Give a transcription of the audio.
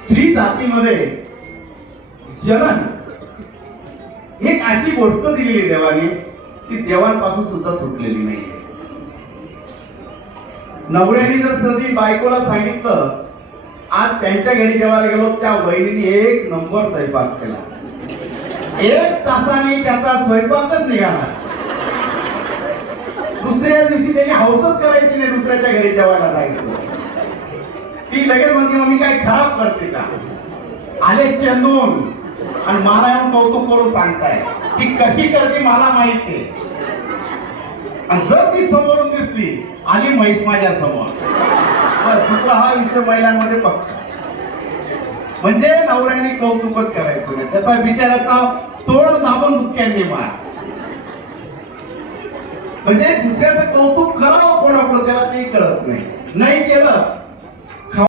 स्त्री जातीमध्ये जनन एक अशी गोष्ट दिलेली देवाने ती देवांपासून सुद्धा सुटलेली नाही. नवऱ्याने जर कधी बायकोला सांगितलं आज त्यांच्या घरी जेवायला गेलो त्या वहिनीने एक नंबर स्वयंपाक केला, 1 तासाने त्याचा स्वयंपाकच निघाला. दुसऱ्या दिवशी त्यांनी हौसच करायची नाही दुसऱ्याच्या घरी जेवायला जायचं. ती लगेच म्हणते मग मी काय खराब करते का, आले चेंदून आणि मला येऊन कौतुक करून सांगताय ती कशी करते मला माहिती आहे. आणि जर ती समोरून दिसली आली म्हैस माझ्या समोर, दुसरा हा विषय महिलांमध्ये पक्का. म्हणजे नवऱ्याने कौतुकच करायचं नाही, त्याचा बिचाराचा तोंड दाबून दुःख्यांनी मार. म्हणजे दुसऱ्याचं कौतुक करावं कोणाकडं त्याला ते कळत नाही. नाही केलं